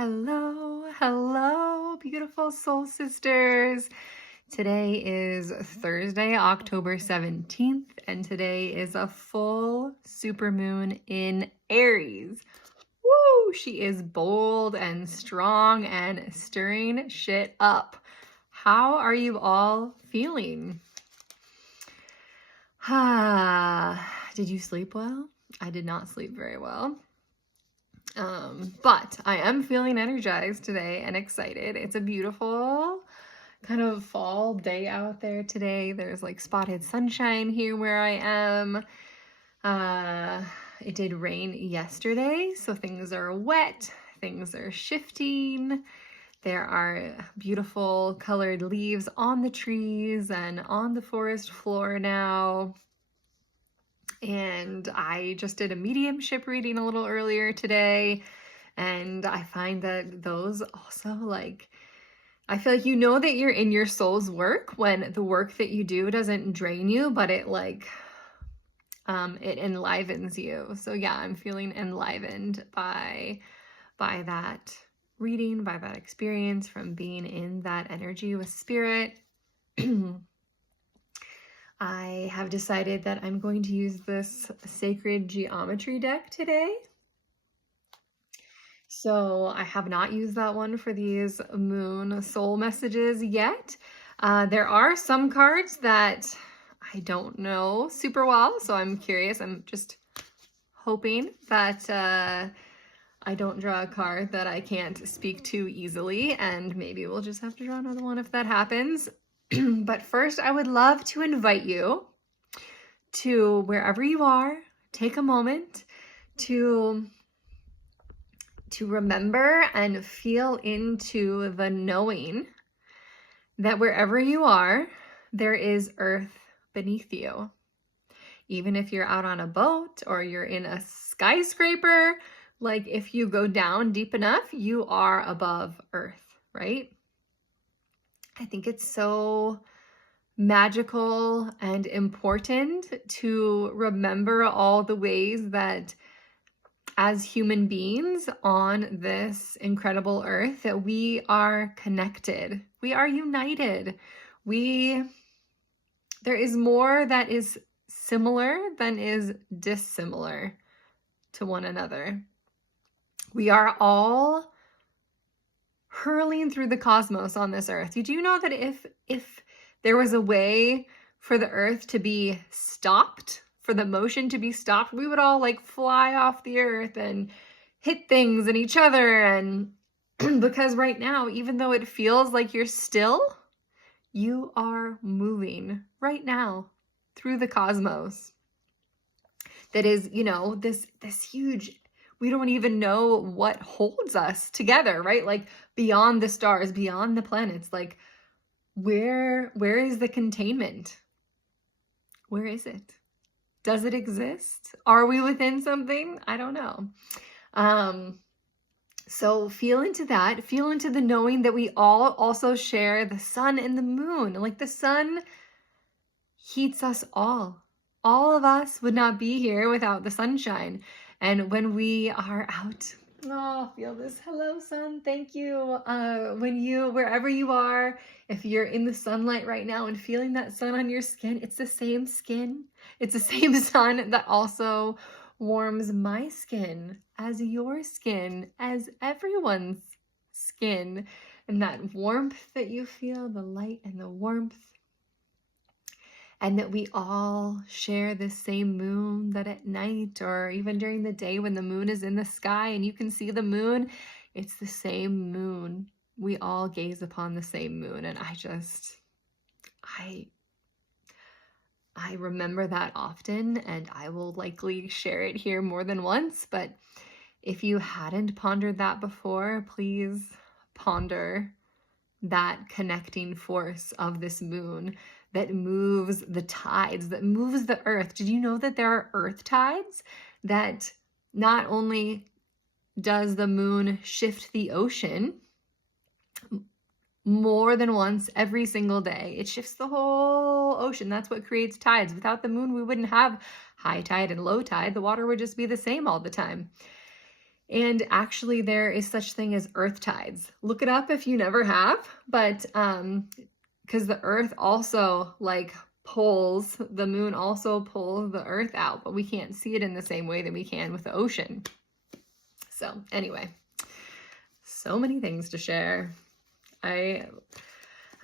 Hello, hello, beautiful soul sisters. Today is Thursday, October 17th, and today is a full supermoon in Aries. Woo! She is bold and strong and stirring shit up. How are you all feeling? Did you sleep well? I did not sleep very well. But I am feeling energized today and excited. It's a beautiful kind of fall day out there today. There's like spotted sunshine here where I am. It did rain yesterday, so things are wet, things are shifting. There are beautiful colored leaves on the trees and on the forest floor now. And I just did a mediumship reading a little earlier today. And I find that those also I feel like you know that you're in your soul's work when the work that you do doesn't drain you, but it it enlivens you. So yeah, I'm feeling enlivened by that reading, by that experience from being in that energy with spirit. I have decided that I'm going to use this sacred geometry deck today. So I have not used that one for these moon soul messages yet. There are some cards that I don't know super well, so I'm curious. I'm just hoping that I don't draw a card that I can't speak to easily, and maybe we'll just have to draw another one if that happens. But first, I would love to invite you to wherever you are, take a moment to remember and feel into the knowing that wherever you are, there is earth beneath you. Even if you're out on a boat or you're in a skyscraper, like if you go down deep enough, you are above earth, right? I think it's so magical and important to remember all the ways that as human beings on this incredible earth that we are connected. We are united. There is more that is similar than is dissimilar to one another. We are all hurling through the cosmos on this earth. Did you know that if there was a way for the earth to be stopped, for the motion to be stopped, we would all fly off the earth and hit things and each other. And because right now, even though it feels like you're still, you are moving right now through the cosmos. That is, this huge, we don't even know what holds us together, right? Beyond the stars, beyond the planets, where is the containment? Where is it? Does it exist? Are we within something? I don't know. So feel into that. Feel into the knowing that we all also share the sun and the moon. The sun heats us all. All of us would not be here without the sunshine. And when we are out, feel this. Hello, sun. Thank you. Wherever you are, if you're in the sunlight right now and feeling that sun on your skin, it's the same skin. It's the same sun that also warms my skin, as your skin, as everyone's skin. And that warmth that you feel, the light and the warmth. And that we all share the same moon, that at night or even during the day when the moon is in the sky and you can see the moon, it's the same moon. We all gaze upon the same moon. And I remember that often, and I will likely share it here more than once. But if you hadn't pondered that before, please ponder that connecting force of this moon that moves the tides, that moves the earth. Did you know that there are earth tides? That not only does the moon shift the ocean more than once every single day, it shifts the whole ocean. That's what creates tides. Without the moon, we wouldn't have high tide and low tide. The water would just be the same all the time. And actually there is such thing as earth tides. Look it up if you never have, but because the earth also like pulls, the moon also pulls the earth out, but we can't see it in the same way that we can with the ocean. So anyway, so many things to share. I'd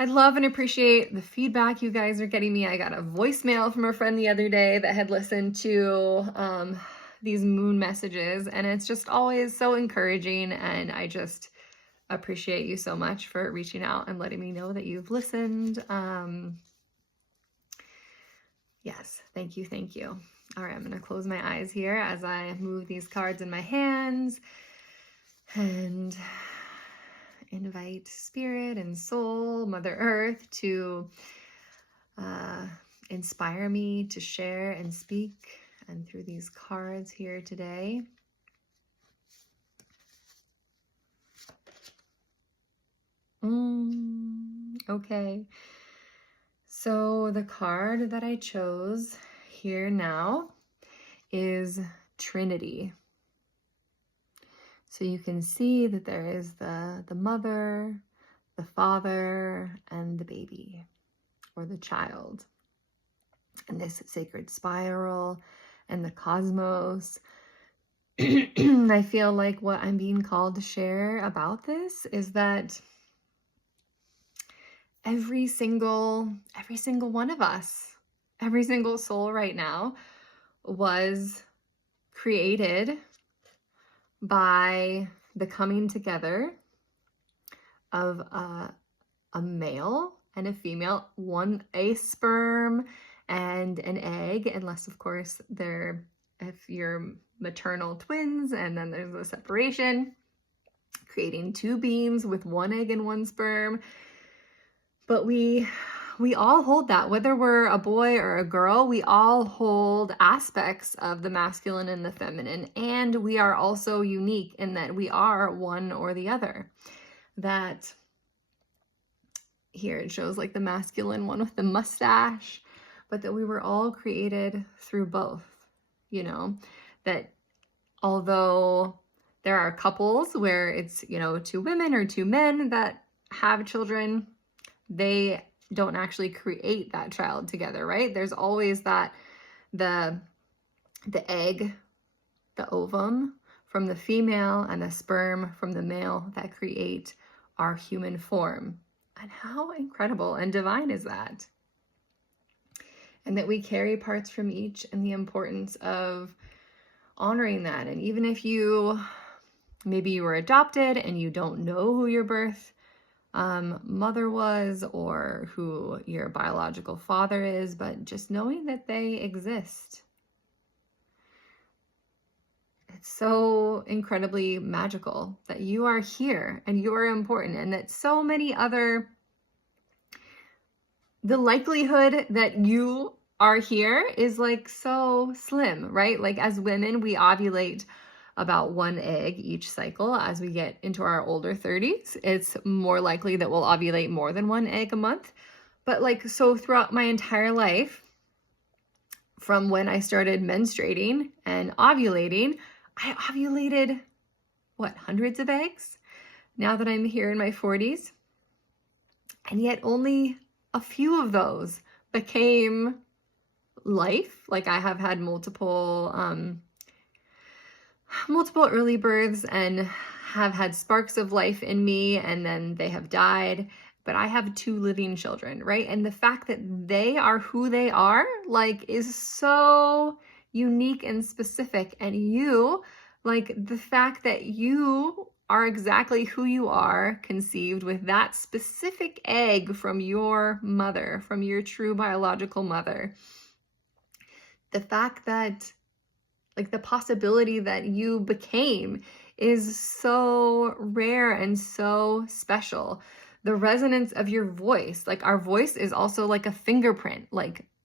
love and appreciate the feedback you guys are getting me. I got a voicemail from a friend the other day that had listened to these moon messages, and it's just always so encouraging, and I just appreciate you so much for reaching out and letting me know that you've listened. Yes, thank you, thank you. All right, I'm going to close my eyes here as I move these cards in my hands and invite Spirit and Soul, Mother Earth, to inspire me to share and speak, and through these cards here today. Okay. So the card that I chose here now is Trinity. So you can see that there is the mother, the father, and the baby, or the child. And this sacred spiral and the cosmos. I feel like what I'm being called to share about this is that every single one of us, every single soul right now was created by the coming together of a male and a female, a sperm and an egg, unless of course if you're maternal twins, and then there's a separation, creating two beings with one egg and one sperm. But we all hold that, whether we're a boy or a girl, we all hold aspects of the masculine and the feminine. And we are also unique in that we are one or the other. That here it shows like the masculine one with the mustache, but that we were all created through both, that although there are couples where it's, two women or two men that have children, they don't actually create that child together, right? There's always that the egg, the ovum from the female, and the sperm from the male that create our human form. And how incredible and divine is that? And that we carry parts from each, and the importance of honoring that. And even if maybe you were adopted and you don't know who your birth mother was, or who your biological father is, but just knowing that they exist. It's so incredibly magical that you are here and you are important, and that so many other, the likelihood that you are here is like so slim, right? Like as women, we ovulate about one egg each cycle. As we get into our older 30s, it's more likely that we'll ovulate more than one egg a month. But so throughout my entire life, from when I started menstruating and ovulating, I ovulated, hundreds of eggs? Now that I'm here in my 40s. And yet only a few of those became life. Like I have had multiple early births and have had sparks of life in me, and then they have died. But I have 2 living children, right? And the fact that they are who they are, is so unique and specific. And the fact that you are exactly who you are, conceived with that specific egg from your mother, from your true biological mother. The fact that the possibility that you became is so rare and so special. The resonance of your voice, our voice is also like a fingerprint,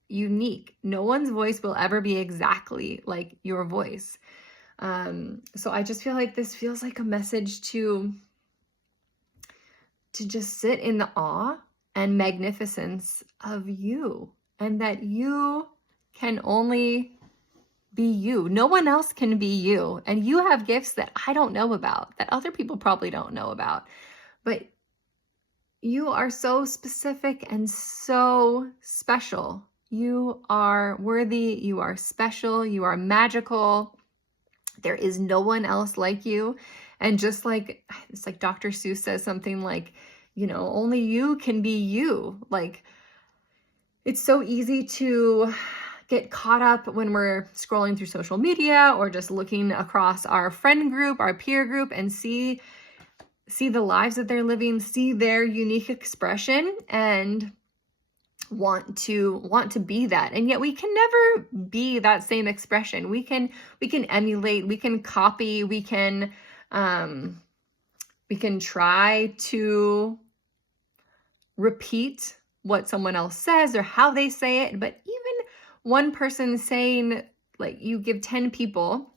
unique. No one's voice will ever be exactly like your voice. So I just feel like this feels like a message to just sit in the awe and magnificence of you, and that you can only Be you. No one else can be you. And you have gifts that I don't know about, that other people probably don't know about. But you are so specific and so special. You are worthy. You are special. You are magical. There is no one else like you. And just like, it's like Dr. Seuss says something like, only you can be you. Like, it's so easy to get caught up when we're scrolling through social media or just looking across our friend group, our peer group, and see the lives that they're living, see their unique expression, and want to be that. And yet we can never be that same expression. We can emulate, we can copy, we can try to repeat what someone else says or how they say it. But even one person saying, like, you give 10 people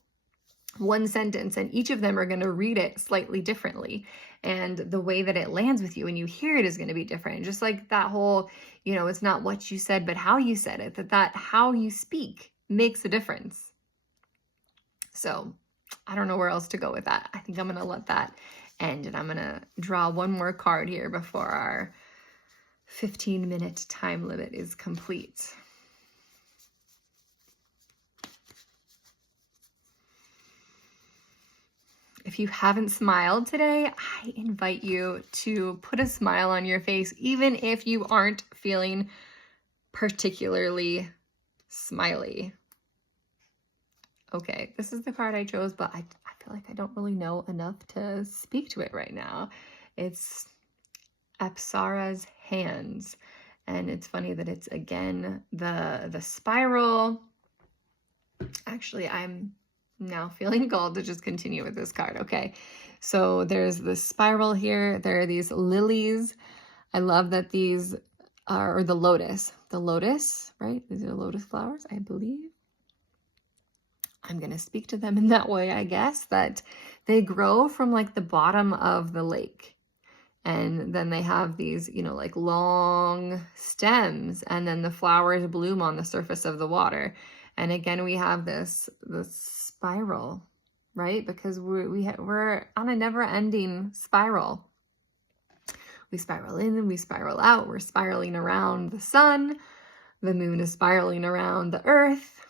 one sentence and each of them are going to read it slightly differently. And the way that it lands with you and you hear it is going to be different. Just like that whole, it's not what you said, but how you said it, that how you speak makes a difference. So I don't know where else to go with that. I think I'm going to let that end, and I'm going to draw one more card here before our 15-minute time limit is complete. If you haven't smiled today, I invite you to put a smile on your face, even if you aren't feeling particularly smiley. Okay, this is the card I chose, but I feel like I don't really know enough to speak to it right now. It's Apsara's hands. And it's funny that it's, again, the spiral. Actually, I'm now feeling called to just continue with this card. Okay, so there's the spiral here. There are these lilies. I love that these are, or the lotus, right? These are lotus flowers, I believe. I'm going to speak to them in that way, I guess, that they grow from like the bottom of the lake. And then they have these, like long stems, and then the flowers bloom on the surface of the water. And again, we have this spiral, right? Because we're on a never-ending spiral. We spiral in and we spiral out. We're spiraling around the sun. The moon is spiraling around the earth.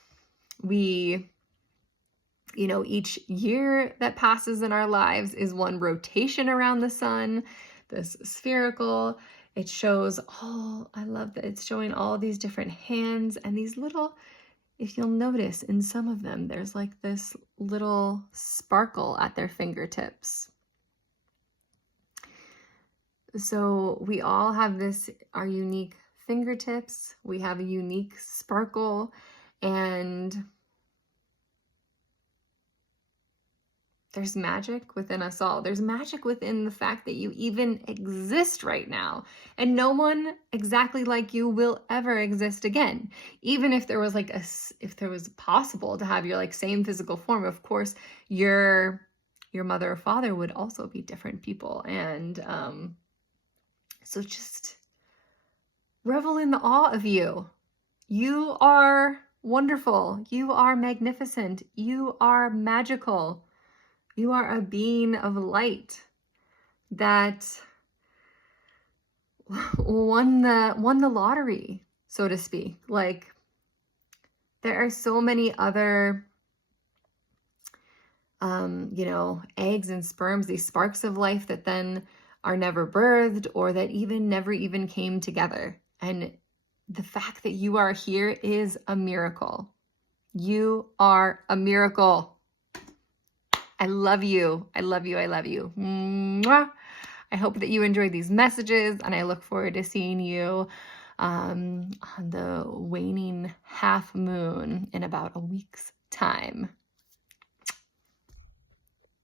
Each year that passes in our lives is one rotation around the sun, this spherical. It shows I love that it's showing all these different hands and these little, if you'll notice in some of them, there's like this little sparkle at their fingertips. So we all have our unique fingertips. We have a unique sparkle, and there's magic within us all. There's magic within the fact that you even exist right now. And no one exactly like you will ever exist again. Even if there was if there was possible to have your same physical form, of course, your mother or father would also be different people. And so just revel in the awe of you. You are wonderful. You are magnificent. You are magical. You are a being of light that won the lottery, so to speak. Like, there are so many other, eggs and sperms, these sparks of life that then are never birthed or that never even came together. And the fact that you are here is a miracle. You are a miracle. I love you. I love you. I love you. Mwah. I hope that you enjoyed these messages, and I look forward to seeing you on the waning half moon in about a week's time.